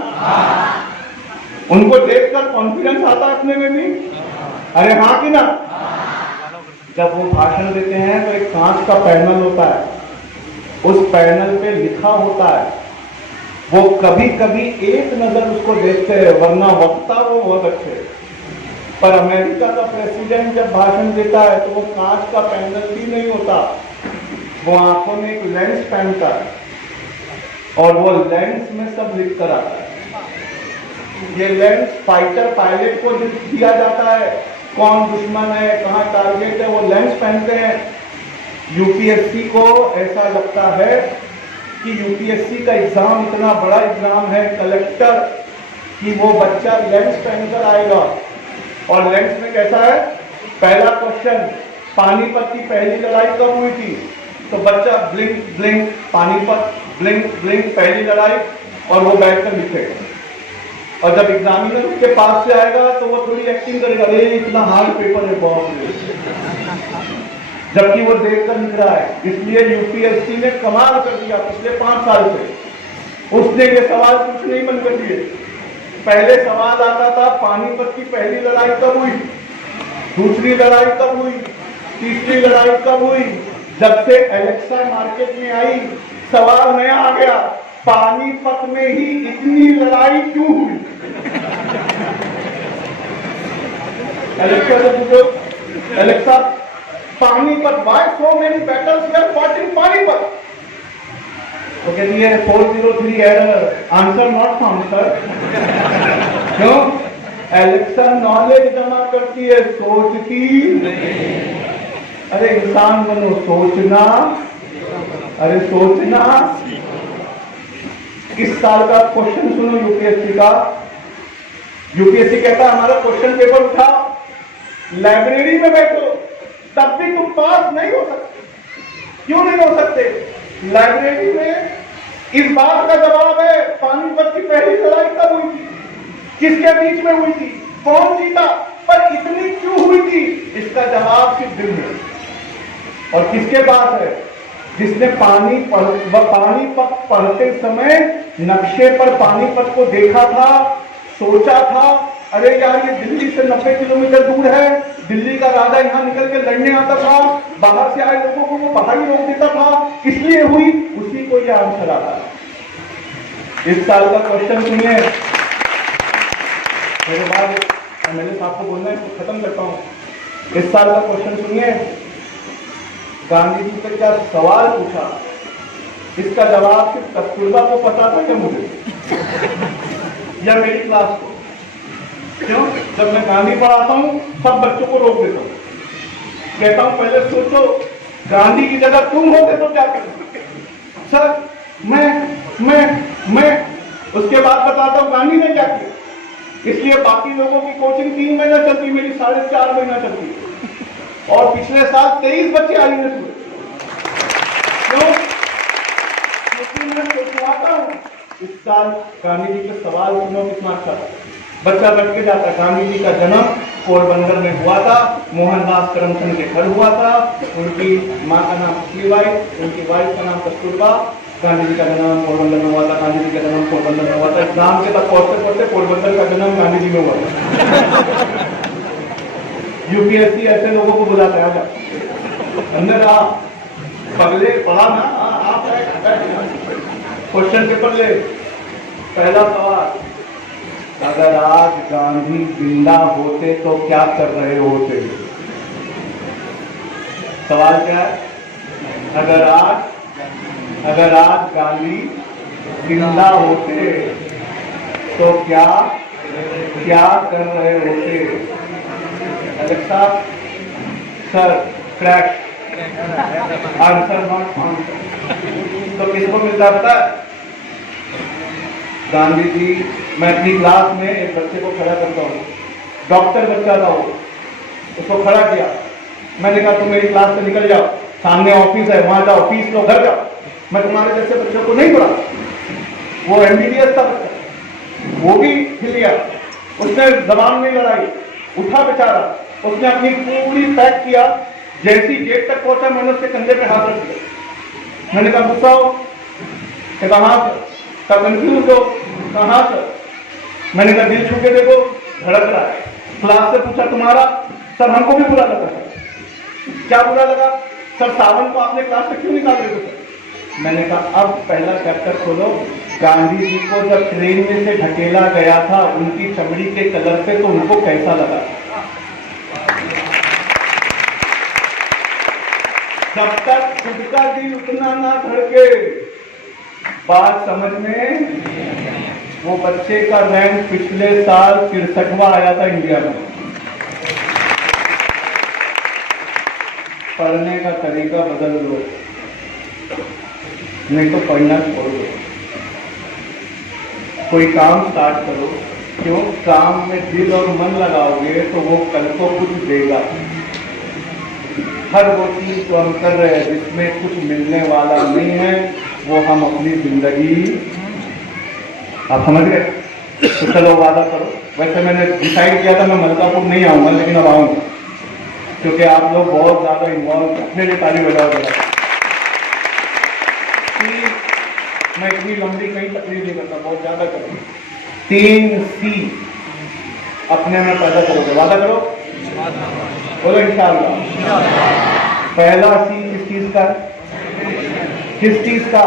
उनको देखकर कॉन्फिडेंस आता है अपने में भी। अरे हाँ कि ना? जब वो भाषण देते हैं तो एक कांच का पैनल होता है, उस पैनल पे लिखा होता है, वो कभी कभी एक नजर उसको देखते हैं, वरना वक्ता वो बहुत अच्छे। पर अमेरिका का प्रेसिडेंट जब भाषण देता है तो वो कांच का पैनल भी नहीं होता, वो आंखों में एक लेंस पहनता है और वो लेंस में सब लिख कर आता है। ये लेंस फाइटर पायलट को दिया जाता है, कौन दुश्मन है, कहाँ टारगेट है, वो लेंस पहनते हैं। यूपीएससी को ऐसा लगता है कि यूपीएससी का एग्जाम इतना बड़ा एग्जाम है, कलेक्टर, कि वो बच्चा लेंस पहनकर आएगा। और लेंस में कैसा है? पहला क्वेश्चन, पानीपत की पहली लड़ाई कब हुई थी? तो बच्चा blink blink Panipat, blink blink पहली लड़ाई, और वो बैठकर लिखेगा। और जब एग्जामिनर उसके पास से आएगा तो वो थोड़ी एक्टिंग करेगा, अरे इतना हार्ड पेपर है बहुत, जबकि वो देखकर लिख रहा है। इसलिए यूपीएससी ने कमाल कर दिया पिछले 5 साल से, उसने ये सवाल पूछने ही बंद कर दिए। पहले सवाल आता था पानीपत की पहली लड़ाई कब हुई, दूसरी लड़ाई कब हुई, तीसरी लड़ाई कब हुई। जब से एलेक्सा मार्केट में आई, सवाल नया आ गया, पानीपत में ही इतनी लड़ाई क्यों हुई? एलेक्सा से पूछो, Alexa Panipat, why so many battles were fought in Panipat? तो कहती है 403 error, answer not found sir. क्यों? इलेक्शन नॉलेज जमा करती है, सोच की नहीं। अरे इंसान बनो, सोचना, अरे सोचना। इस साल का क्वेश्चन सुनो यूपीएससी का। यूपीएससी कहता है हमारा क्वेश्चन पेपर उठा, लाइब्रेरी में बैठो, तब भी तुम पास नहीं हो सकते। क्यों नहीं हो सकते? लाइब्रेरी में इस बात का जवाब है पानीपत की पहली लड़ाई कब हुई थी, किसके बीच में हुई थी, कौन जीता, पर इतनी क्यों हुई थी, इसका जवाब सिर्फ दिल में। और किसके पास है? जिसने पानीपत पढ़ते समय नक्शे पर पानीपत को देखा था, सोचा था अरे यार ये दिल्ली से 90 किलोमीटर दूर है, दिल्ली का राजा यहाँ निकल के लड़ने आता था, बाहर से आए लोगों को वो बाहर ही रोक देता था, इसलिए हुई, उसी को यह आंसर आता है। इस साल का क्वेश्चन सुनिए, मेरे बाद एमएलए साहब को बोलना है तो खत्म करता हूं। इस साल का क्वेश्चन सुनिए, गांधी जी से क्या सवाल पूछा, इसका जवाब सिर्फ कस्तूरबा को पता था क्या मुझे या मेरी क्लास को? क्यों? जब मैं गांधी पढ़ाता हूं सब बच्चों को रोक देता हूं, कहता हूं पहले सोचो गांधी की जगह तुम होते तो क्या करते? सर मैं उसके बाद बताता हूं गांधी ने क्या किया। इसलिए बाकी लोगों की कोचिंग 3 महीना चलती, मेरी 4.5 महीना चलती। और पिछले साल 23 बच्चे आईएएस हुए। क्यों? क्योंकि मैं सोचवाता हूं। इस साल गांधी जी के सवाल सुनो कितना अच्छा था। बच्चा बैठ के जाता, गांधी जी का जन्म पोरबंदर में हुआ था, मोहनदास करमचंद के घर हुआ था, उनकी माँ का नाम पुतलीबाई, उनकी वाइफ का नाम कस्तूरबा, गांधी जी का जन्म पोरबंदर में हुआ था, गांधी जी का जन्म पोरबंदर में हुआ था। एग्जाम के बाद पढ़ते पढ़ते पोरबंदर का जन्म गांधी जी में हुआ था। यूपीएससी ऐसे लोगों को बुलाता है, आजा अंदर आ, पगले पढ़ा ना, आप क्वेश्चन पेपर ले। पहला सवाल, अगर आज गांधी जिंदा होते तो क्या कर रहे होते? सवाल क्या है? अगर आज गांधी जिंदा होते तो क्या कर रहे होते? Alexa sir crash, answer not answer. तो किसको मिलता पता? गांधी जी, मैं अपनी क्लास में एक बच्चे को खड़ा करता हूँ, डॉक्टर बच्चा था वो, उसको खड़ा किया, मैंने कहा तुम मेरी क्लास से निकल जाओ, सामने ऑफिस है वहां जाओ, फीस लो, घर जाओ, मैं तुम्हारे जैसे बच्चों को नहीं पढ़ा। वो एमबीबीएस था बच्चा, वो भी हिल गया, उसने जबान में लड़ाई, उठा बेचारा, उसने अपनी पूरी पैक किया, जैसी गेट तक पहुंचा मैंने उसके कंधे पे हाथ रख दिया। मैंने कहा गुस्सा हो? कहा कंफ्यूज हो? कहा सर? मैंने कहा दिल छू के देखो, धड़क रहा है। क्लास से पूछा तुम्हारा? सर हमको भी बुरा लगा सर। क्या बुरा लगा? सर सावन को आपने क्लास से क्यों निकाल रहे थे? मैंने कहा अब पहला चैप्टर खोलो, गांधी जी को जब ट्रेन में से ढकेला गया था उनकी चमड़ी के कलर से तो उनको कैसा लगा? जब तक खुद का दिल उतना ना धड़के, बात समझ में? वो बच्चे का रैंक पिछले साल 63वां आया था इंडिया में। पढ़ने का तरीका बदल दो, नहीं तो पढ़ना छोड़ दो, कोई काम स्टार्ट करो। क्यों? काम में दिल और मन लगाओगे तो वो कल को कुछ देगा। हर वो चीज जो हम कर रहे हैं जिसमें कुछ मिलने वाला नहीं है, वो हम अपनी जिंदगी, आप समझ गए? तो चलो वादा करो। वैसे मैंने डिसाइड किया था मैं मलकापुर नहीं आऊंगा, लेकिन अब आऊंगा क्योंकि आप लोग बहुत ज्यादा इन्वॉल्व, अपने लिए ताली बजाओ जरा। मैं इतनी लंबी कहीं तकलीफ नहीं करता, बहुत ज्यादा करूँ। 3 C अपने में पैदा करोगे, वादा करो, बोलो इंशाअल्लाह। पहला C किस चीज का? किस चीज का?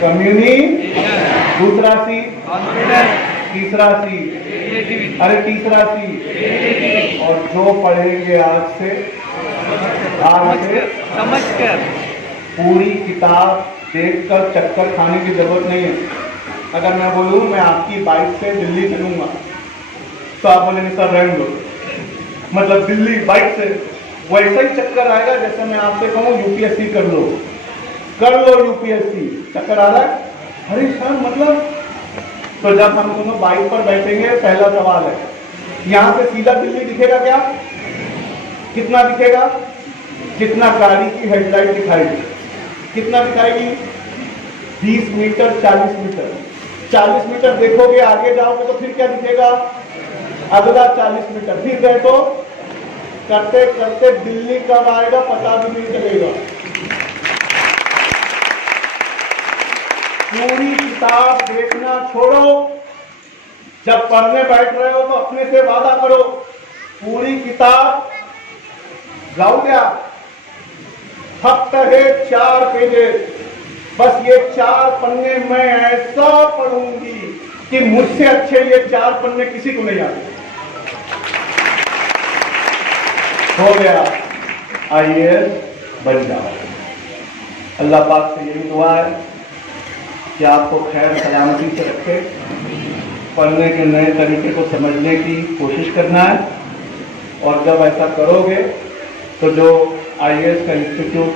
कम्युनिकेशन। दूसरा C? तीसरा C? अरे तीसरा C? और जो पढ़ेंगे आज से समझकर, पूरी किताब देखकर चक्कर खाने की जरूरत नहीं है। अगर मैं बोलूं मैं आपकी बाइक से दिल्ली चलूंगा, तो आप बोलेंगे सर रहने दो, मतलब दिल्ली बाइक से वैसा ही चक्कर आएगा जैसे मैं आपसे कहूँ यूपीएससी कर लो यूपीएससी, चक्कर आ रहा है। अरे सर मतलब, तो जब हम दोनों बाइक पर बैठेंगे, पहला सवाल है यहाँ से सीधा दिल्ली दिखेगा क्या? कितना दिखेगा? जितना गाड़ी की हेडलाइट दिखाएगी। कितना दिखाएगी? 20 मीटर, 40 मीटर। 40 मीटर देखोगे, आगे जाओगे तो फिर क्या दिखेगा? अगला 40 मीटर, फिर गए तो करते करते दिल्ली कब आएगा पता भी नहीं चलेगा। पूरी किताब देखना छोड़ो, जब पढ़ने बैठ रहे हो तो अपने से वादा करो, पूरी किताब लाओगे आप, फक्त है 4 पेजेस, बस ये 4 पन्ने मैं ऐसा पढ़ूंगी कि मुझसे अच्छे ये 4 पन्ने किसी को नहीं आते। हो गया, आईएएस बन जाओ। अल्लाह पाक से यही दुआ है कि आपको खैर सलामती से रखे, पढ़ने के नए तरीके को समझने की कोशिश करना है, और जब ऐसा करोगे तो जो आईएएस का इंस्टीट्यूट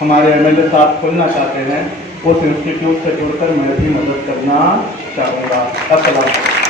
हमारे एमएलए साहब खोलना चाहते हैं, उस इंस्टीट्यूट से जुड़कर मैं भी मदद करना चाहूँगा। अस्सलाम।